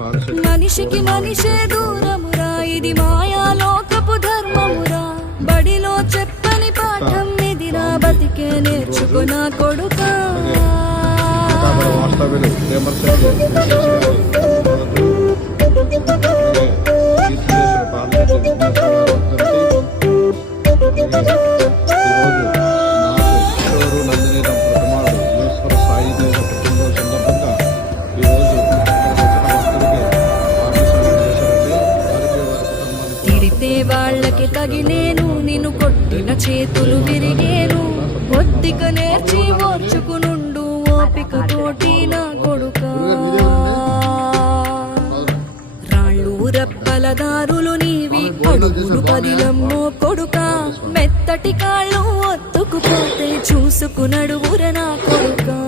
మనిషికి మనిషే దూరమురా, ఇది మాయాలోకపు ధర్మమురా. బడిలో చెప్పని పాఠం ఇదిరా, బతికే నేర్చుకున్నా కొడుకా. తిడితే వాళ్ళకి తగిలేను, నిన్ను కొట్టిన చేతులు విరిగేను. ఒత్తిక నేర్చి ఓర్చుకునుండు ఓపిక తోటి నా కొడుకా. రాళ్ళు రప్పల దారులు నీవి, అడుగులు పదిలమ్మో కొడుకా. మెత్తటి కాళ్ళు ఒత్తుకుపోతే చూసుకునడువుర నా కొడుకా.